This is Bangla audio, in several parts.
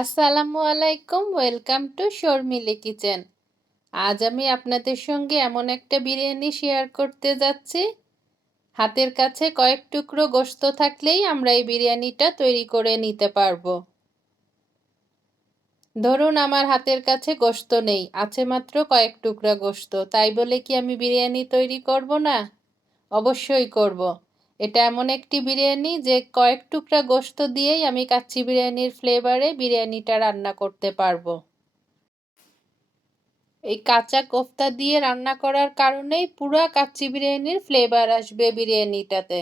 আসসালামু আলাইকুম, ওয়েলকাম টু শর্মিলি কিচেন। আজ আমি আপনাদের সঙ্গে এমন একটা বিরিয়ানি শেয়ার করতে যাচ্ছি। হাতের কাছে কয়েক টুকরো গোশত থাকলেই আমরা এই বিরিয়ানিটা তৈরি করে নিতে পারবো। ধরুন আমার হাতের কাছে গোশত নেই, আছে মাত্র কয়েক টুকরা গোশত, তাই বলে কি আমি বিরিয়ানি তৈরি করব না? অবশ্যই করব। এটা এমন একটি বিরিয়ানি যে কয়েক টুকরা গোশত দিয়েই আমি কাচ্চি বিরিয়ানির ফ্লেভারে বিরিয়ানিটা রান্না করতে পারবো। এই কাঁচা কোফতা দিয়ে রান্না করার কারণেই পুরো কাচ্চি বিরিয়ানির ফ্লেভার আসবে বিরিয়ানিটাতে।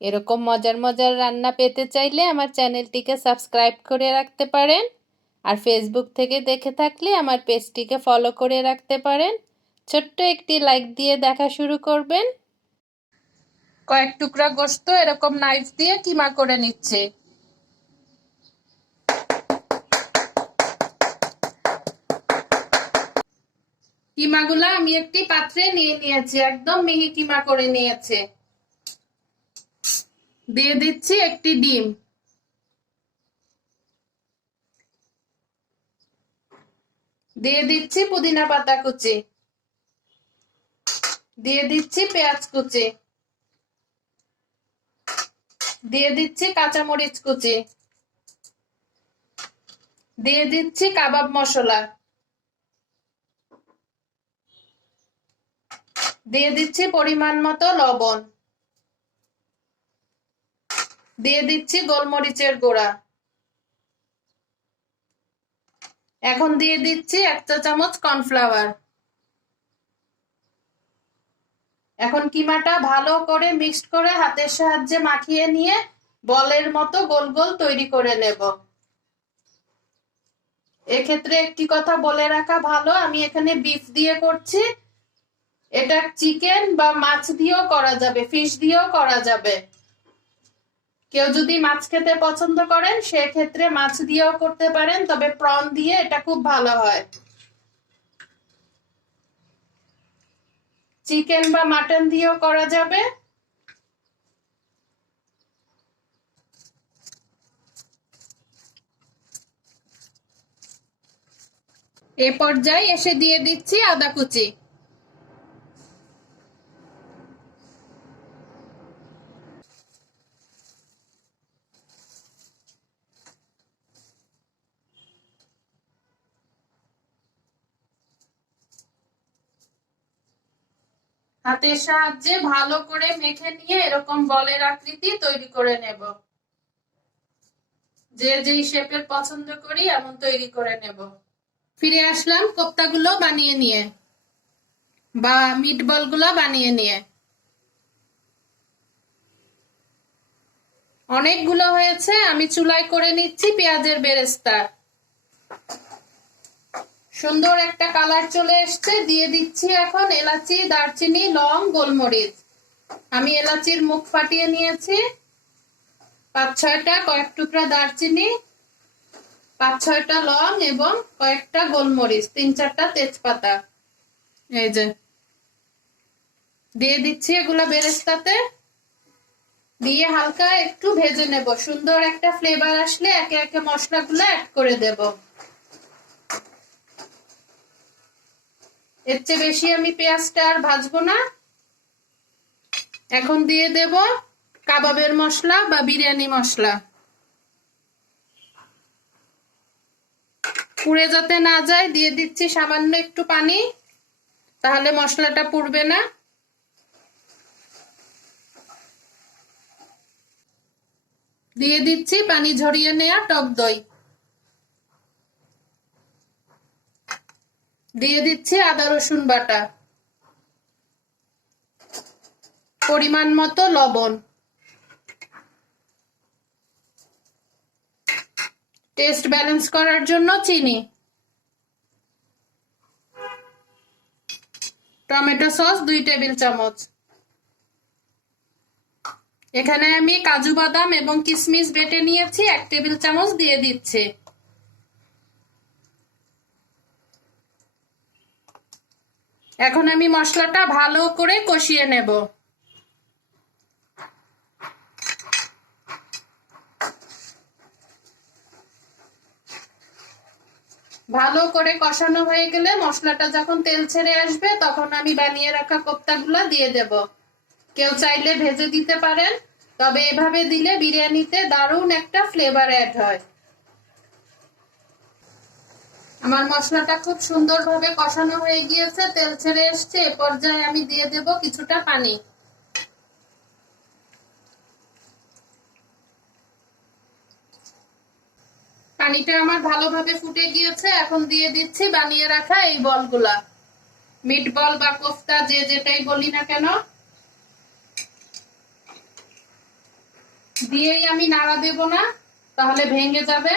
এরকম মজার মজার রান্না পেতে চাইলে আমার চ্যানেলটিকে সাবস্ক্রাইব করে রাখতে পারেন, আর ফেসবুক থেকে দেখে থাকলে আমার পেজটিকে ফলো করে রাখতে পারেন। ছোট্ট একটি লাইক দিয়ে দেখা শুরু করবেন। কয়েক টুকরা গোশত এরকম নাইফ দিয়ে কিমা করে নিচ্ছে। কিমাগুলা আমি একটি পাত্রে নিয়ে নিয়েছি, একদম মিহি কিমা করে নিয়েছে। দিয়ে দিচ্ছি একটি ডিম, দিয়ে দিচ্ছি পুদিনা পাতা কুচি, দিয়ে দিচ্ছি পেঁয়াজ কুচি, দিয়ে দিচ্ছি কাঁচামরিচ কুচি, দিয়ে দিচ্ছি কাবাব মশলা, দিয়ে দিচ্ছি পরিমাণ মতো লবণ, দিয়ে দিচ্ছি গোলমরিচের গুঁড়া। এখন দিয়ে দিচ্ছি 1 চা চামচ কর্নফ্লাওয়ার। এখন কিমাটা ভালো করে মিক্সড করে হাতের সাহায্যে মাখিয়ে নিয়ে বলের মতো গোল গোল তৈরি করে নেব। এক্ষেত্রে একটি কথা বলে রাখা ভালো, আমি এখানে বিফ দিয়ে করছি। এটা চিকেন বা মাছ দিয়েও করা যাবে, ফিশ দিয়েও করা যাবে। কেউ যদি মাছ খেতে পছন্দ করেন সেক্ষেত্রে মাছ দিয়েও করতে পারেন, তবে প্রন দিয়ে এটা খুব ভালো হয়। চিকেন বা মাটন দিয়েও করা যাবে। এ পর্যায়ে এসে দিয়ে দিচ্ছি আদা কুচি। হাতের সাহায্যে ভালো করে মেখে নিয়ে এরকম বলের আকৃতি তৈরি করে নেব। যে যেই শেপের পছন্দ করি এমন তৈরি করে নেব। ফিরে আসলাম কোপ্তাগুলো বানিয়ে নিয়ে, বা মিটবল গুলো বানিয়ে নিয়ে। অনেকগুলো হয়েছে, আমি চুলায় করে নিচ্ছি পেঁয়াজের বেরেস্তা। সুন্দর একটা কালার চলে এসছে, দিয়ে দিচ্ছি এখন এলাচি, দারচিনি, লং, গোলমরিচ। আমি এলাচির মুখ ফাটিয়ে নিয়েছি। 5-6টা কয়েক টুকরা দারচিনি, 5-6টা লং এবং কয়েকটা গোলমরিচ, 3-4টা তেজপাতা। এই যে দিয়ে দিচ্ছি এগুলা বেরেস্তাতে, দিয়ে হালকা একটু ভেজে নেব। সুন্দর একটা ফ্লেভার আসলে একে একে মশলাগুলো অ্যাড করে দেব। এর চেয়ে বেশি আমি পেঁয়াজটা আর ভাজবো না। এখন দিয়ে দেব কাবাবের মশলা বা বিরিয়ানি মশলা। পুড়ে যাতে না যায় দিয়ে দিচ্ছি সামান্য একটু পানি, তাহলে মশলাটা পুড়বে না। দিয়ে দিচ্ছি পানি ঝরিয়ে নেওয়া টক দই, দিয়ে দিচ্ছি আদা রসুন বাটা, পরিমাণ মতো লবণ, টেস্ট ব্যালেন্স করার জন্য চিনি, টমেটো সস 2 টেবিল চামচ। এখানে আমি কাজু বাদাম এবং কিশমিশ বেটে নিয়েছি, 1 টেবিল চামচ দিয়ে দিচ্ছি। এখন আমি মশলাটা ভালো করে কষিয়ে নেব। ভালো করে কষানো হয়ে গেলে মশলাটা যখন তেল ছেড়ে আসবে তখন আমি বানিয়ে রাখা কোফতাগুলো দিয়ে দেব। কেউ চাইলে ভেজে দিতে পারেন, তবে এভাবে দিলে বিরিয়ানিতে দারুণ একটা ফ্লেভার অ্যাড হয়। আমার মশলাটা খুব সুন্দরভাবে কষানো হয়ে গিয়েছে, তেল ছেড়ে এসছে। এ পর্যায়ে আমি দিয়ে দেব কিছুটা পানি। পানিটা আমার ভালোভাবে ফুটে গিয়েছে, এখন দিয়ে দিচ্ছি বানিয়ে রাখা এই বলগুলা। মিট বল বা কোফতা যে যেটাই বলি না কেন, দিয়েই আমি নাড়া দেব না, তাহলে ভেঙে যাবে।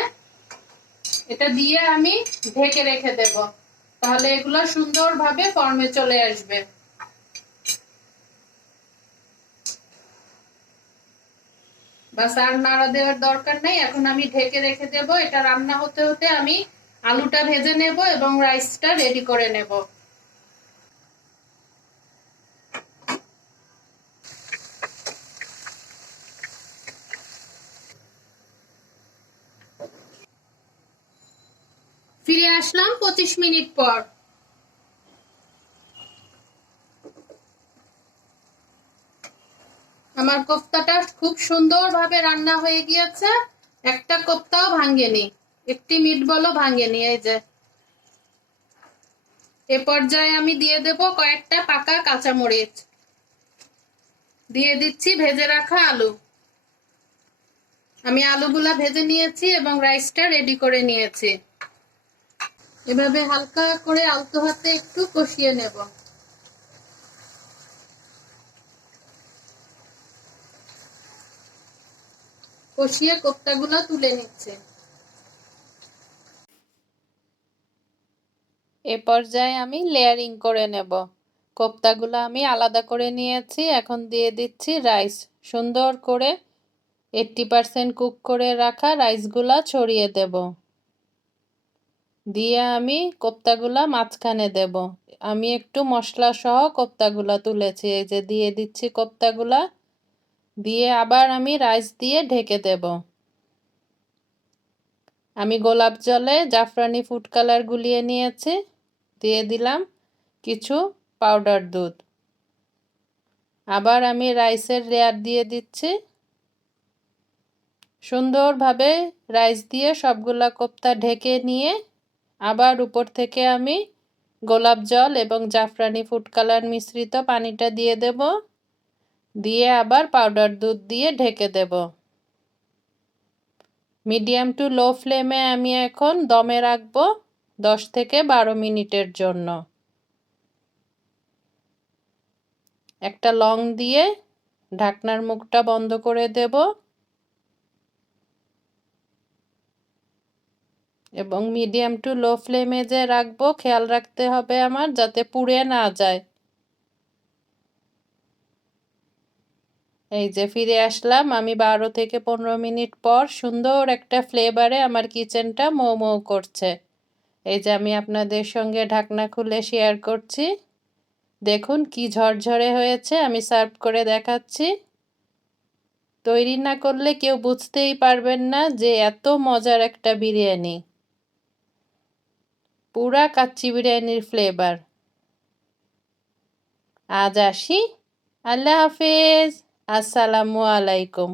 এটা দিয়ে আমি ঢেকে রেখে দেব, তাহলে এগুলো সুন্দরভাবে ফর্মে চলে আসবে। বাস, আর নাড়া দেওয়ার দরকার নেই। এখন আমি ঢেকে রেখে দেব। এটা রান্না হতে হতে আমি আলুটা ভেজে নেব এবং রাইসটা রেডি করে নেব। ফিরে আসলাম 25 মিনিট পর। আমার কোফতাটা খুব সুন্দরভাবে রান্না হয়ে গিয়েছে, একটা কোফতাও ভাঙেনি, একটি মিট বলও ভাঙেনি। এই যে এ পর্যায়ে আমি দিয়ে দেব কয়েকটা পাকা কাঁচামরিচ, দিয়ে দিচ্ছি ভেজে রাখা আলু। আমি আলুগুলা ভেজে নিয়েছি এবং রাইসটা রেডি করে নিয়েছি। এভাবে হালকা করে আলতো হাতে একটু কষিয়ে নেব। কষিয়ে কোফতাগুলো তুলে নিচ্ছে। এ পর্যায়ে আমি লেয়ারিং করে নেব। কোফতাগুলো আমি আলাদা করে নিয়েছি, এখন দিয়ে দিচ্ছি রাইস। সুন্দর করে 80% কুক করে রাখা রাইসগুলা ছড়িয়ে দেব। দিয়ে আমি কোফতাগুলা মাঝখানে দেব। আমি একটু মশলা সহ কোফতাগুলা তুলেছি। এই যে দিয়ে দিচ্ছি কোফতাগুলা, দিয়ে আবার আমি রাইস দিয়ে ঢেকে দেব। আমি গোলাপ জলে জাফরানি ফুড কালার গুলিয়ে নিয়েছি, দিয়ে দিলাম কিছু পাউডার দুধ। আবার আমি রাইসের লেয়ার দিয়ে দিচ্ছি। সুন্দরভাবে রাইস দিয়ে সবগুলা কোফতা ঢেকে নিয়ে আবার উপর থেকে আমি গোলাপ জল এবং জাফরানি ফুড কালার মিশ্রিত পানিটা দিয়ে দেব, দিয়ে আবার পাউডার দুধ দিয়ে ঢেকে দেব। মিডিয়াম টু লো ফ্লেমে আমি এখন দমে রাখবো 10 থেকে 12 মিনিটের জন্য। একটা লং দিয়ে ঢাকনার মুখটা বন্ধ করে দেব এবং মিডিয়াম টু লো ফ্লেমে যে রাখবো খেয়াল রাখতে হবে আমার যাতে পুড়ে না যায়। এই যে ফিরে আসলাম আমি 12 থেকে 15 মিনিট পর। সুন্দর একটা ফ্লেভারে আমার কিচেনটা মৌ মৌ করছে। এই যে আমি আপনাদের সঙ্গে ঢাকনা খুলে শেয়ার করছি। দেখুন কি ঝরঝরে হয়েছে। আমি সার্ভ করে দেখাচ্ছি। তৈরি না করলে কেউ বুঝতেই পারবেন না যে এত মজার একটা বিরিয়ানি। পুরা কাচ্চি বিরিয়ানির ফ্লেভার। আজ আসি। আল্লাহ হাফেজ। আসসালামু আলাইকুম।